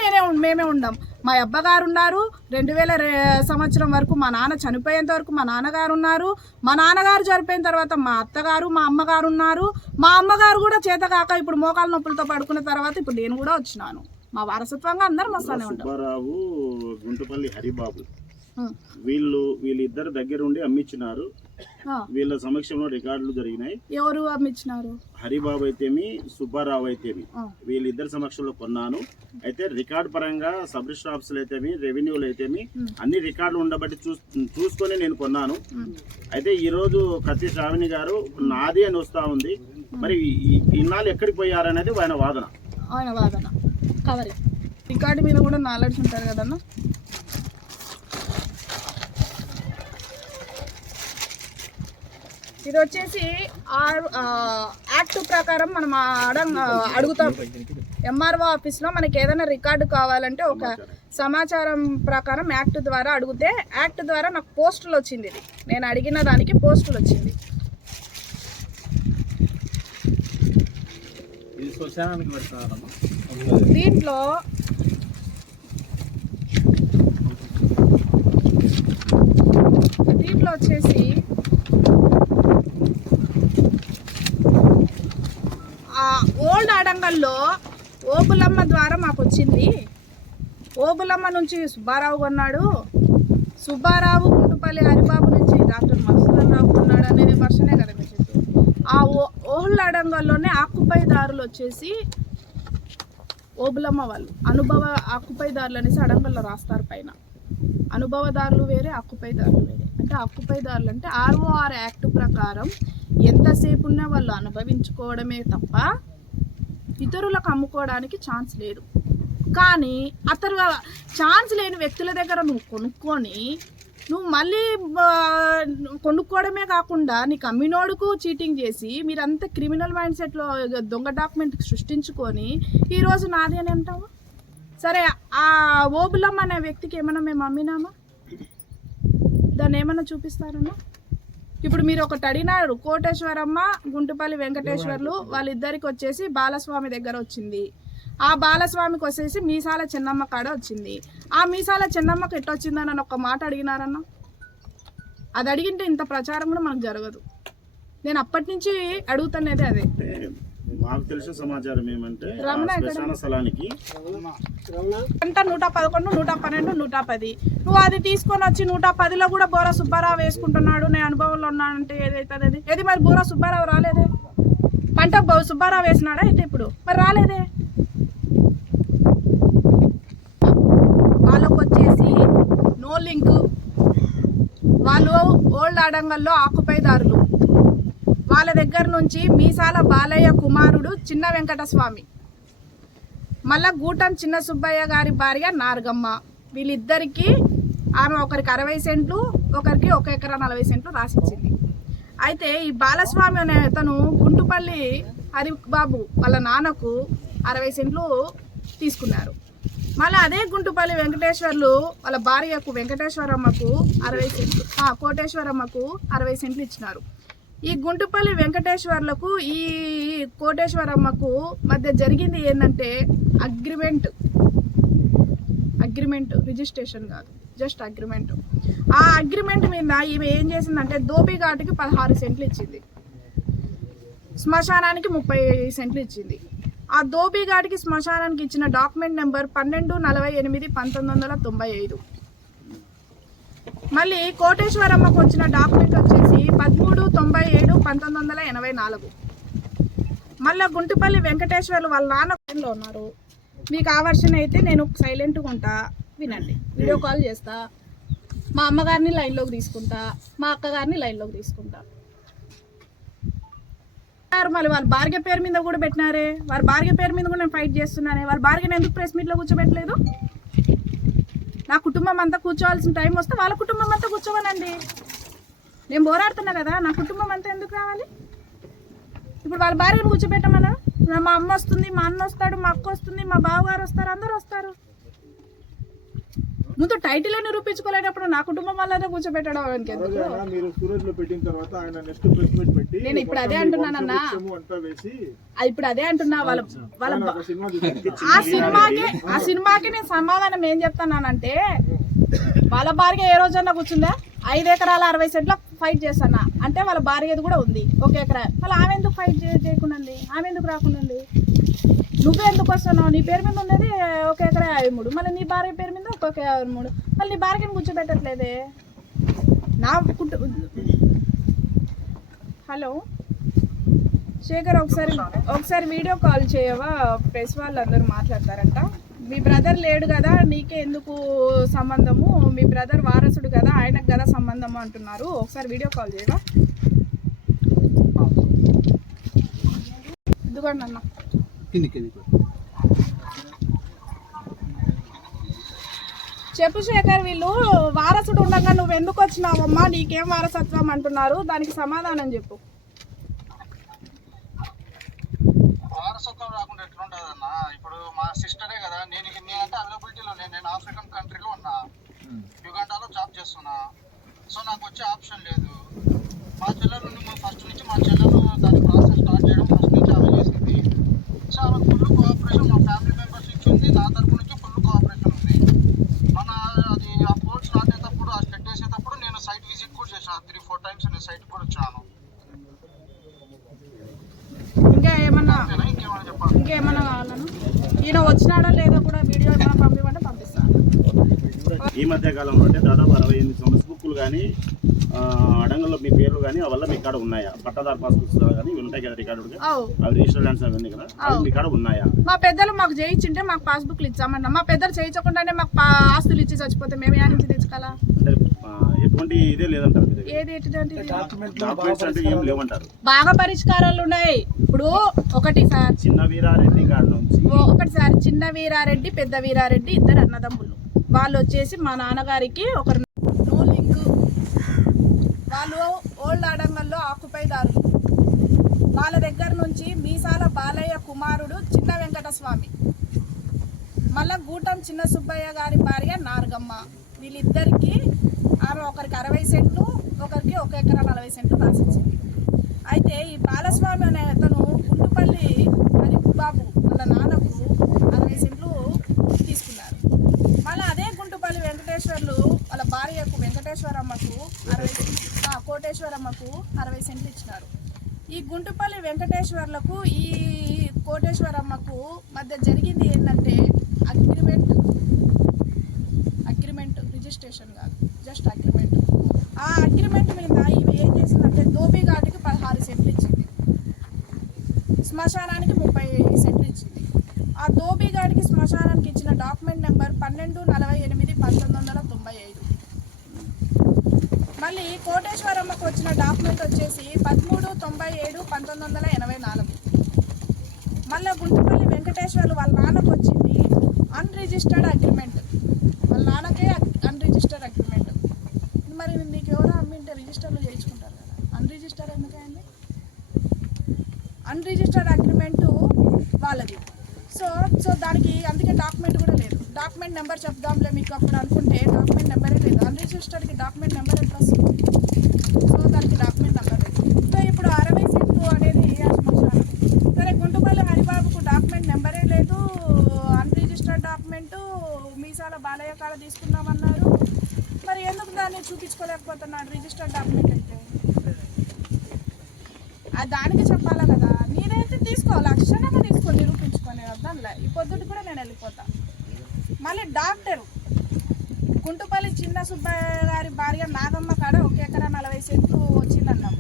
మేమే ఉండాం. మా అబ్బగారు ఉన్నారు. 2000 సంవత్సరం వరకు మా నాన్న చనిపోయేంత వరకు మా నాన్నగారు ఉన్నారు. మా నాన్నగారు చనిపోయిన తర్వాత మా అత్తగారు, మా అమ్మగారు ఉన్నారు. మా అమ్మగారు కూడా చేతకాక ఇప్పుడు మోకాల నొప్పులతో పడుకున్న తర్వాత ఇప్పుడు నేను కూడా వచ్చినాను. మా వారసత్వంగా అందరం వస్తానే ఉంటాం. సుబ్బారావు, గుంటుపల్లి హరిబాబు వీళ్ళిద్దరు దగ్గర ఉండి అమ్మించినారు. వీళ్ళ సమక్షంలో రికార్డులు జరిగినాయి. ఎవరు అమ్మించినారు? హరిబాబు అయితేమి, సుబ్బారావు అయితేమి, వీళ్ళిద్దరు సమక్షంలో కొన్నాను. అయితే రికార్డు పరంగా సబ్ రిజిస్టర్ ఆఫీసులు అయితేమి, రెవెన్యూలు అయితేమి అన్ని రికార్డులు ఉండబట్టి చూసుకొని నేను కొన్నాను. అయితే ఈ రోజు కత్తి శ్రావణి గారు నాది అని వస్తా ఉంది. మరి ఇన్నాళ్ళు ఎక్కడికి పోయారనేది ఆయన వాదన. కవరింగ్ రికార్డు మీద కూడా నాలెడ్జ్ ఉంటారు కదన్నా. ఇది వచ్చేసి యాక్ట్ ప్రకారం మనం అడుగుతాం. ఎంఆర్ఓ ఆఫీస్లో మనకి ఏదైనా రికార్డు కావాలంటే ఒక సమాచారం ప్రకారం యాక్ట్ ద్వారా అడిగితే యాక్ట్ ద్వారా నాకు పోస్టులు వచ్చింది. ఇది నేను అడిగిన దానికి పోస్టులు వచ్చింది. దీంట్లో వచ్చేసి ఓల్డ్ అడంగల్లో ఓబులమ్మ ద్వారా మాకు వచ్చింది. ఓబులమ్మ నుంచి సుబ్బారావు కొన్నాడు. సుబ్బారావు గుంటుపల్లి హరిబాబు నుంచి డాక్టర్ మధుసూదన్ రావు కొన్నాడు అనేది వర్షనే కదా మీరు చెప్పి. ఆ ఓల్డ్ అడంగల్లోనే ఆకుపైదారులు వచ్చేసి ఓబులమ్మ వాళ్ళు అనుభవ ఆకుపైదారులు అనేసి అడంగల్లో రాస్తారు పైన. అనుభవదారులు వేరే, ఆకుపైదారులు వేరే. అంటే ఆకుపైదారులు అంటే ఆర్ఓఆర్ యాక్ట్ ప్రకారం ఎంతసేపు ఉన్నా వాళ్ళు అనుభవించుకోవడమే తప్ప ఇతరులకు అమ్ముకోవడానికి ఛాన్స్ లేదు. కానీ అతను ఛాన్స్ లేని వ్యక్తుల దగ్గర నువ్వు కొనుక్కొని నువ్వు మళ్ళీ కొనుక్కోవడమే కాకుండా నీకు అమ్మినోడుకు చీటింగ్ చేసి మీరంతా క్రిమినల్ మైండ్ సెట్లో దొంగ డాక్యుమెంట్ సృష్టించుకొని ఈరోజు నాది అని అంటావా? సరే, ఆ ఓబులమ్మ అనే వ్యక్తికి ఏమైనా మేము అమ్మినామా? దాన్ని ఏమన్నా చూపిస్తారన్నా? ఇప్పుడు మీరు ఒకటి అడిగినారు, కోటేశ్వరమ్మ, గుంటుపల్లి వెంకటేశ్వర్లు వాళ్ళిద్దరికి వచ్చేసి బాలస్వామి దగ్గర వచ్చింది. ఆ బాలస్వామికి వచ్చేసి మీసాల చెన్నమ్మ కాడ వచ్చింది. ఆ మీసాల చెన్నమ్మకి ఎట్టొచ్చిందని ఒక మాట అడిగినారన్న. అది అడిగింటే ఇంత ప్రచారం కూడా మనకు జరగదు. నేను అప్పటి నుంచి అడుగుతున్నది అదే. మాకు తెలిసిన సమాచారం ఏమంటే స్థలానికి అంట 111, 112, 110 నువ్వు అది తీసుకొని వచ్చి 110లో కూడా బోరా సుబ్బారావు వేసుకుంటున్నాడు, నేను అనుభవంలో ఉన్నానంటే ఏదైతుంది? అది ఏది మరి బోరా సుబ్బారావు రాలేదే. పంట సుబ్బారావు వేసినాడా అయితే ఇప్పుడు మరి రాలేదే. వాళ్ళకు వచ్చేసి నో లింక్. వాళ్ళు ఓల్డ్ అడంగల్లో ఆకుపైదారులు. వాళ్ళ దగ్గర నుంచి మీసాల బాలయ్య కుమారుడు చిన్న వెంకటస్వామి, మళ్ళా గూటం చిన్న సుబ్బయ్య గారి భార్య నార్గమ్మ, వీళ్ళిద్దరికి ఆమె ఒకరికి 60 సెంట్లు, ఒకరికి 1 ఎకరా 40 సెంట్లు రాసిచ్చింది. అయితే ఈ బాలస్వామి అనే అతను గుంటుపల్లి హరిబాబు వాళ్ళ నాన్నకు 60 సెంట్లు తీసుకున్నారు. మళ్ళీ అదే గుంటుపల్లి వెంకటేశ్వర్లు వాళ్ళ భార్యకు వెంకటేశ్వరమ్మకు 60 సెంట్లు, కోటేశ్వరమ్మకు 60 సెంట్లు ఇచ్చినారు. ఈ గుంటుపల్లి వెంకటేశ్వర్లకు ఈ కోటేశ్వరమ్మకు మధ్య జరిగింది ఏంటంటే అగ్రిమెంట్, రిజిస్ట్రేషన్ కాదు, జస్ట్ అగ్రిమెంట్. ఆ అగ్రిమెంట్ మీద ఈమె ఏం చేసిందంటే ధోబిఘాట్కి 16 సెంట్లు ఇచ్చింది. శ్మశానానికి 30 సెంట్లు ఇచ్చింది. ఆ ధోబీఘాట్కి శ్మశానానికి ఇచ్చిన డాక్యుమెంట్ నెంబర్ 12/48/1995. మళ్ళీ కోటేశ్వరమ్మకు వచ్చిన డాక్యుమెంట్ వచ్చేసి 13/97/1984. మళ్ళీ గుంటుపల్లి వెంకటేశ్వర్లు వాళ్ళ నాన్నలో ఉన్నారు. మీకు ఆవర్షన్ అయితే నేను సైలెంట్గా ఉంటా, వినండి. వీడియో కాల్ చేస్తా, మా అమ్మగారిని లైన్లోకి తీసుకుంటా, మా అక్కగారిని లైన్లోకి తీసుకుంటా. మళ్ళీ వాళ్ళ భార్య పేరు మీద కూడా పెట్టినారే, వాళ్ళ భార్య పేరు మీద కూడా నేను ఫైట్ చేస్తున్నానే. వాళ్ళ భార్యను ఎందుకు ప్రెస్ మీట్లో కూర్చోబెట్టలేదు? నా కుటుంబం అంతా కూర్చోవాల్సిన టైం వస్తే వాళ్ళ కుటుంబం అంతా కూర్చోవాలండి. నేను పోరాడుతున్నా కదా, నా కుటుంబం అంతా ఎందుకు రావాలి? ఇప్పుడు వాళ్ళ భార్యను కూర్చోబెట్టమన్నా, మా అమ్మ వస్తుంది, మా అన్న వస్తాడు, మా అక్క వస్తుంది, మా బావగారు వస్తారు, అందరూ వస్తారు. ముందు టైటిల్ నిరూపించుకోలేటప్పుడు నా కుటుంబం వాళ్ళతో కూర్చోబెట్టడం నేను ఇప్పుడు అదే అంటున్నానన్నా. ఇప్పుడు అదే అంటున్నా. వాళ్ళ ఆ సినిమాకి నేను సమాధానం ఏం చెప్తానంటే, వాళ్ళ భార్య ఏ రోజన్నా కూర్చుందా? 5 ఎకరాల 60 సెంట్ల ఫైట్ చేస్తానా అంటే వాళ్ళ భార్యది కూడా ఉంది 1 ఎకరా. మళ్ళీ ఆమె ఎందుకు ఫైట్ చేయకుండా? ఆమె ఎందుకు రాకుండా? నువ్వే ఎందుకు వస్తున్నావు? నీ పేరు మీద ఉన్నది 1 ఎకరా 53, మళ్ళీ నీ భార్య పేరు మీద 1 ఎకరా 53, మళ్ళీ నీ భార్యని కూర్చోబెట్టట్లేదే. నా హలో శేఖర్, ఒకసారి వీడియో కాల్ చేయవా? ప్రెస్ వాళ్ళు అందరూ మాట్లాడతారంట. మీ బ్రదర్ లేడు కదా, నీకే ఎందుకు సంబంధము? మీ బ్రదర్ వారసుడు కదా, ఆయనకు కదా సంబంధము అంటున్నారు. ఒకసారి వీడియో కాల్ చేయవా? ఇదిగోండి అన్న. చెప్పు శేఖర్, వీళ్ళు వారసుడు ఉండగా నువ్వు ఎందుకు వచ్చినావమ్మా? నీకేం వారసత్వం అంటున్నారు, దానికి సమాధానం చెప్పు. వారసత్వం రాకుండా ఎట్లుంటది అన్న? ఇప్పుడు మా సిస్టరే కదా, నేనంటే అవైలబిలిటీలో నేను ఆఫ్రికన్ కంట్రీలో ఉన్నా, యుగాండాలో జాబ్ చేస్తున్నా. సో నాకు వచ్చే ఆప్షన్ లేదు. మా చెల్లెలు ఫస్ట్ నుంచి మా చెల్లెలు దాని ప్రాసెస్ స్టార్ట్ చేయడం ఫస్ట్ నుంచి ఆమె చేసింది. సో ఆమె ఫుల్ కోఆపరేషన్ మా ఫ్యామిలీ మెంబర్స్ ఇచ్చింది, నా తరపు నుంచి ఫుల్ కోఆపరేషన్ ఉంది. మన అది ఆ కోర్ట్ స్టార్ట్ అయ్యేటప్పుడు, ఆ స్టెట్ వేసేటప్పుడు నేను సైట్ విజిట్ కూడా చేశాను. 3-4 టైమ్స్ నేను సైట్ కూడా వచ్చాను. ఇంకేమన్నా కావాలను? ఈయన వచ్చినాడో లేదో కూడా వీడియో ఏమైనా పంపిమంటే పంపిస్తాను. ఈ మధ్య కాలంలో అంటే దాదాపు 68 సంవత్సరాల బుక్కులు కానీ అడంగల్లో మీ పేర్లు కానీ అవల్ల మీ కాడ ఉన్నాయా? పట్టాదారు పాస్ బుక్స్ కానీ ఉంటాయి కదా రికార్డుగా, అవి రిజిస్టర్ ల్యాండ్స్ అవి ఉన్నాయి కదా, అవి మీ కాడ ఉన్నాయా? మా పెద్దలు మాకు చేయించింటే మాకు పాస్బుక్లు ఇచ్చామన్నా. మా పెద్దలు చేయించకుండానే మాకు ఆస్తులు ఇచ్చి చచ్చిపోతే మేము ఏ నుంచి తెచ్చుకోవాలా? ఎటువంటి ఇదే లేదంటారు. ఏది డాక్యుమెంట్స్ అంటే ఏం లేవంటారు. బాగా పరిష్కారాలు ఉన్నాయి. ఇప్పుడు ఒకటి సార్, చిన్న వీరారెడ్డి కాడ నుంచి చిన్న వీరారెడ్డి, పెద్ద వీరారెడ్డి ఇద్దరు అన్నదమ్ములు. వాళ్ళు వచ్చేసి మా నాన్నగారికి ఒకరు నో లింక్. వాళ్ళు ఓల్డ్ అడంగల్లో ఆకుపైదారులు. వాళ్ళ దగ్గర నుంచి మీసాల బాలయ్య కుమారుడు చిన్న వెంకటస్వామి, మళ్ళా గూటం చిన్న సుబ్బయ్య గారి భార్య నార్గమ్మ. వీళ్ళిద్దరికి ఒకరికి 60 సెంట్లు, ఒకరికి 1 ఎకరా 40 సెంట్లు రాసిచ్చింది. అయితే ఈ బాలస్వామి అనే అతను గుంటుపల్లి హరిబాబు వాళ్ళ నాన్నకు 60 సెంట్లు తీసుకున్నారు. మళ్ళీ అదే గుంటుపల్లి వెంకటేశ్వర్లు వాళ్ళ భార్యకు వెంకటేశ్వరమ్మకు కోటేశ్వరమ్మకు 60 సెంట్లు ఇచ్చినారు. ఈ గుంటుపల్లి వెంకటేశ్వర్లకు ఈ కోటేశ్వరమ్మకు మధ్య జరిగింది ఏంటంటే అగ్రిమెంట్, రిజిస్ట్రేషన్ కాదు, జస్ట్ అగ్రిమెంట్. ఆ అగ్రిమెంట్ మీద ఇవి ఏం చేసిందంటే ధోబీఘాట్కి 16 సెంట్లు ఇచ్చింది, శ్మశానానికి 30 సెంట్లు ఇచ్చింది. ఆ ధోబీఘాట్కి శ్మశానానికి ఇచ్చిన డాక్యుమెంట్ నెంబర్ 12/48/1995. మళ్ళీ కోటేశ్వరమ్మకు వచ్చిన డాక్యుమెంట్ వచ్చేసి 13/97/1984. మళ్ళీ గుంటుపల్లి వెంకటేశ్వర్లు వాళ్ళ నాన్నకు వచ్చింది అన్రిజిస్టర్డ్ అగ్రిమెంట్. వాళ్ళ నాన్నకే అన్రిజిస్టర్డ్ అగ్రిమెంట్. మరి నీకు ఎవరో అమ్మింటే రిజిస్టర్లు చేయించుకుంటారు కదా, అన్రిజిస్టర్డ్ ఎందుకండి? అన్రిజిస్టర్డ్ అగ్రిమెంటు వాళ్ళది. సో దానికి అందుకే డాక్యుమెంట్ కూడా లేదు. డాక్యుమెంట్ నెంబర్ చెప్దాంలే మీకు అప్పుడు అనుకుంటే డాక్యుమెంట్ నెంబరే లేదు. అన్రిజిస్టర్డ్కి డాక్యుమెంట్ నెంబర్ ఎట్లా వస్తుంది? సో దానికి డాక్యుమెంట్ నెంబర్ లేదు. సో ఇప్పుడు 60 సెంట్లు అనేది శ్మశానం. సరే, గుంటుపల్లి హరిబాబుకు డాక్యుమెంట్ నెంబరే లేదు, అన్రిజిస్టర్డ్ డాక్యుమెంటు మీసాల బాలయ్య కాడ తీసుకుందామన్నారు. మరి ఎందుకు దాన్ని చూపించుకోలేకపోతున్నాడు రిజిస్టర్డ్ డాక్యుమెంట్ అయితే? దానికి చెప్పాలా కదా. లక్షణంగా తీసుకొని నిరూపించుకొని వద్దాంలే. ఈ పొద్దుటి కూడా నేను వెళ్ళిపోతా. మళ్ళీ డాక్టరు గుంటుపల్లి చిన్న సుబ్బయ్య గారి భార్య నాగమ్మ కాడ 1 ఎకరా 40 సెంట్లు వచ్చిందన్నాం.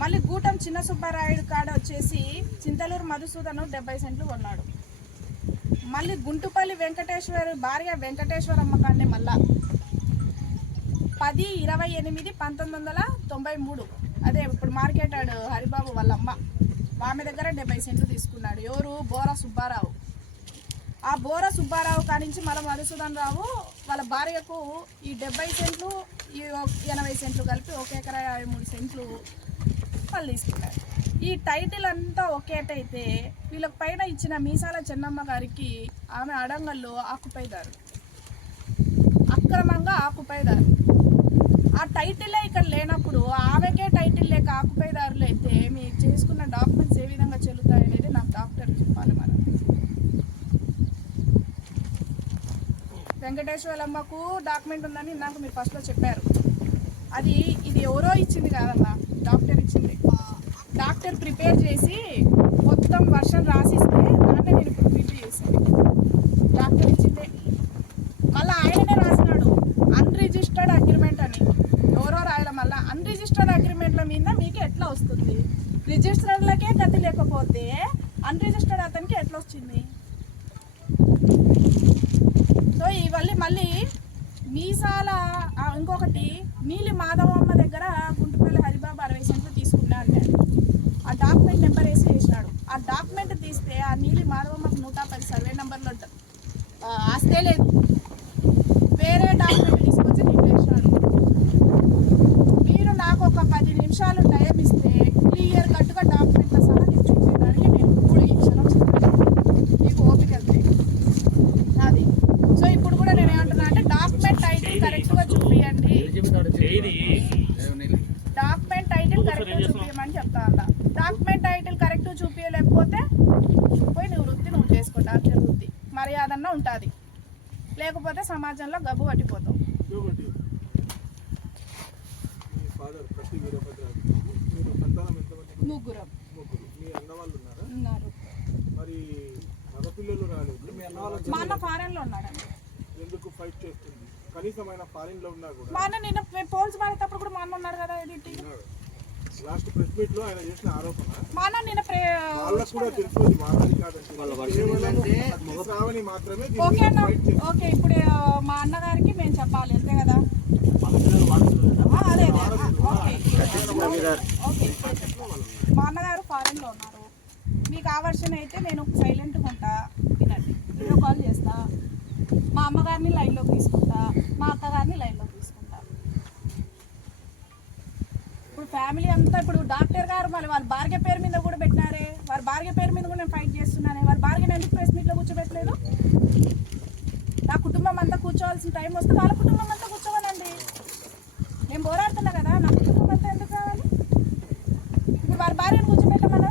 మళ్ళీ గూటం చిన్న సుబ్బారాయుడు కాడ వచ్చేసి చింతలూరు మధుసూదను 70 సెంట్లు కొన్నాడు. మళ్ళీ గుంటుపల్లి వెంకటేశ్వర భార్య వెంకటేశ్వరమ్మ కాడనే మళ్ళా 10/28/1993 అదే ఇప్పుడు మార్కెట్ హరిబాబు వాళ్ళ అమ్మ ఆమె దగ్గర 70 సెంట్లు తీసుకున్నాడు. ఎవరు? బోరా సుబ్బారావు. ఆ బోరా సుబ్బారావు కానించి మళ్ళీ మధుసూదన్ రావు వాళ్ళ భార్యకు ఈ 70 సెంట్లు ఈ 80 సెంట్లు కలిపి 1 ఎకరా 53 సెంట్లు వాళ్ళు తీసుకున్నారు. ఈ టైటిల్ అంతా ఒకేటైతే వీళ్ళకి పైన ఇచ్చిన మీసాల చెన్నమ్మ గారికి ఆమె అడంగల్లో ఆకుపైదారు, అక్రమంగా ఆకుపైదారు. ఆ టైటిలే ఇక్కడ లేనప్పుడు ఆమెకే టైటిల్ లేక ఆకుపైదారులు అయితే మీరు చేసుకున్న డాక్యుమెంట్స్ ఏ విధంగా చెల్లుతాయి అనేది నాకు డాక్టర్ చెప్పాలి. మరి వెంకటేశ్వరమ్మకు డాక్యుమెంట్ ఉందని నాకు మీరు ఫస్ట్లో చెప్పారు. ఇది ఎవరో ఇచ్చింది కాదమ్మా, డాక్టర్ ఇచ్చింది. డాక్టర్ ప్రిపేర్ చేసి మొత్తం వర్షన్ రాసిస్తే దాన్ని నేను ఇప్పుడు రివ్యూ చేశాను. డాక్టర్ ఇచ్చిందే. మళ్ళీ ఆయననే రాసినాడు అన్రిజిస్టర్డ్ అగ్రిమెంట్ అని. ఎవరో రాయడం వల్ల అన్రిజిస్టర్డ్ అగ్రిమెంట్ల మీద మీకు ఎట్లా వస్తుంది? రిజిస్టర్లకే గతి లేకపోతే అన్రిజిస్టర్డ్ అతనికి ఎట్లా వచ్చింది? సో ఇవన్నీ మళ్ళీ మీసాల ఇంకొకటి నీలి మాధవమ్మ దగ్గర గుంటుపల్లి హరిబాబు 60 సెంట్లు తీసుకున్నా అంటాడు. ఆ డాక్యుమెంట్ నెంబర్ వేసి వేసినాడు. ఆ డాక్యుమెంట్ తీస్తే ఆ నీలి మాధవమ్మకు 110 సర్వే నెంబర్లో ఆస్తే లేదు. వేరే డాక్యుమెంట్ తీసుకొచ్చి నీకు వేసినాడు. మీరు నాకు ఒక 10 నిమిషాలు టైం ఇస్తే క్లియర్ కట్గా డాక్యుమెంట్ల సహా నేను చూపించడానికి నేను ఇప్పుడు ఈ క్షణం మీకు ఓపిక వెళ్తే అది. సో ఇప్పుడు కూడా నేను ఏమంటున్నా అంటే డాక్యుమెంట్ టైటిల్ కరెక్ట్గా చూపించండి, డాక్యుమెంట్ టైటిల్ కరెక్ట్గా చూపించమని చెప్తా అలా. డాక్యుమెంట్ టైటిల్ కరెక్ట్గా చూపించలేకపోతే పోయి నువ్వు వృత్తి నువ్వు చేసుకో, డాక్టర్ వృత్తి మర్యాదన్నా ఉంటుంది. లేకపోతే సమాజంలో గబ్బు పట్టిపోతావు. ముగ్గురు ఉన్నారు. మా అన్న ఫారెన్ లో ఉన్నాడండి. ఎందుకు ఫైట్ చేస్తుంది? కనీసమైన ఫారెన్ లో ఉన్నా కూడా మా అన్న నిన్న పోల్స్ మారేటప్పుడు కూడా మా అన్న ఉన్నాడు కదా. లాస్ట్ ప్రెస్ మీట్ లో ఆయన చేసిన ఆరోపణ మా అన్న నిన్న వాళ్ళకు కూడా తెలుస్తుంది, వాళ్ళది కాదండి. శ్రావణి మాత్రమే ఓకే అన్న, ఓకే. ఇప్పుడు మా అన్నగారికి మేము చెప్పాలి అంతే కదా. అదే ఓకే ఓకే. మా అన్నగారు ఫారెన్ లో ఉన్నారు. మీకు ఆ వర్షన్ అయితే నేను సైలెంట్గా ఉంటా, వినండి. వీడియో కాల్ చేస్తా, మా అమ్మగారిని లైన్లోకి తీసుకుంటా, మా అక్కగారిని లైన్లోకి తీసుకుంటా. ఇప్పుడు ఫ్యామిలీ అంతా ఇప్పుడు డాక్టర్ గారు మళ్ళీ వాళ్ళ భార్య పేరు మీద కూడా పెట్టినారే. వారి భార్య పేరు మీద కూడా నేను ఫైట్ చేస్తున్నానే. వారి భార్యను ఎందుకు ప్రెస్ మీట్లో కూర్చోబెట్టలేదు? నా కుటుంబం అంతా కూర్చోవాల్సిన టైం వస్తే వాళ్ళ కుటుంబం అంతా కూర్చోవాలండి. నేను పోరాడుతున్నా కదా, నా కుటుంబం అంతా ఎందుకు కావాలి? ఇప్పుడు వారి భార్యను కూర్చోబెట్టమన్నా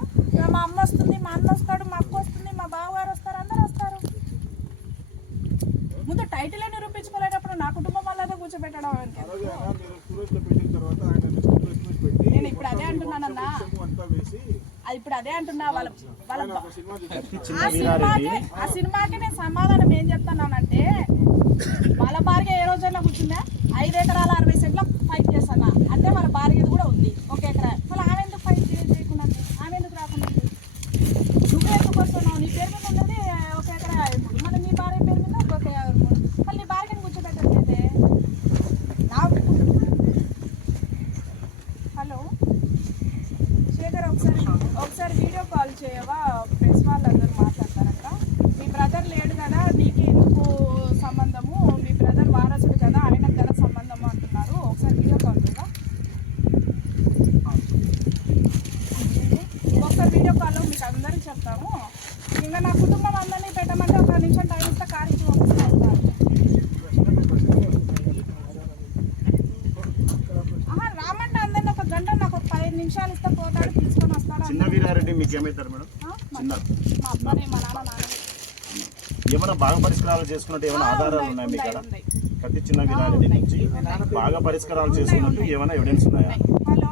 మా అమ్మ వస్తుంది, మా అన్న వస్తాడు, మా అక్క వస్తుంది, మా బావగారు వస్తారు, అందరూ వస్తారు. ముందు టైటిల్ నిరూపించుకోలేటప్పుడు నా కుటుంబం వాళ్ళదే కూర్చోబెట్టడం అంటే నేను ఇప్పుడు అదే అంటున్నానన్నా. అది ఇప్పుడు అదే అంటున్నా. వాళ్ళ ఆ సినిమాకి నేను సమాధానం ఏం చెప్తున్నానంటే, వాళ్ళ భార్య ఏ రోజైనా కూర్చుందా 5 ఎకరాల 60 సెంట్ల ఫైట్ చేస్తానా అంటే వాళ్ళ భార్యది కూడా ఉంది 1 ఎకరా. మళ్ళీ ఆమె ఎందుకు ఫైట్ చేయకుండా, ఆమె ఎందుకు రాకుండా? నువ్వు ఎందుకు వస్తున్నావు? నీ పేరు మీద ఉన్నది 1 ఎకరా 53, మళ్ళీ నీ భార్య పేరు మీద 1 ఎకరా 53. మళ్ళీ నీ భార్యని కూర్చోబెట్టట్లేదే. హలో శేఖర్, ఒకసారి వీడియో కాల్ చేయవా? ప్రెస్ వాళ్ళందరూ మాట్లాడతారంట. మీ బ్రదర్ లేడు కదా, నీకు ఎందుకు సంబంధము? మీ బ్రదర్ వారసుడు కదా, ఆయనకు కదా సంబంధము అంటున్నారు. ఒకసారి వీడియో కాల్ చేయవా? ఒకసారి వీడియో కాల్లో మీకు అందరికీ చెప్తాము. ఇంకా నా కుటుంబం అందరినీ పెట్టమంటే 1 నిమిషం టైం ఇస్తే కార్ ఇచ్చి పంపిస్తూ ఉంటారు. రామంటే అందరినీ 1 గంట నాకు 15 నిమిషాలు ఇస్తే పోతాడు, పిలుచుకొని వస్తాడు. చిన్న వీరారెడ్డి మీకు ఏమవుతారు మేడం? మా అబ్బాయి, మా నాన్న. ఏమైనా బాగా పరిష్కారాలు చేసుకున్నట్టు ఏమైనా ఆధారాలు ఉన్నాయా మీ కాడ? ప్రతి చిన్న వీరారెడ్డి నుంచి బాగా పరిష్కారాలు చేసుకున్నట్టు ఏమైనా ఎవిడెన్స్ ఉన్నాయా? హలో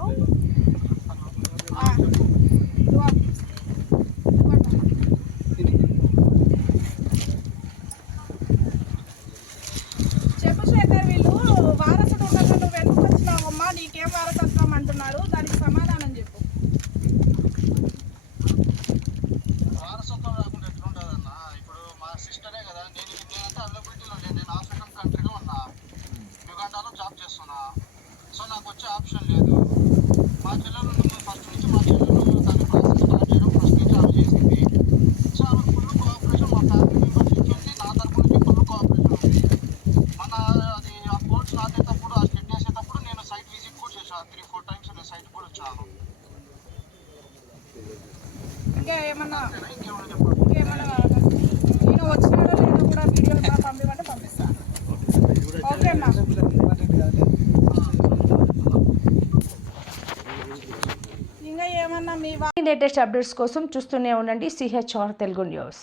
మరిన్ని లేటెస్ట్ అప్డేట్స్ కోసం చూస్తూనే ఉండండి CHR తెలుగు న్యూస్.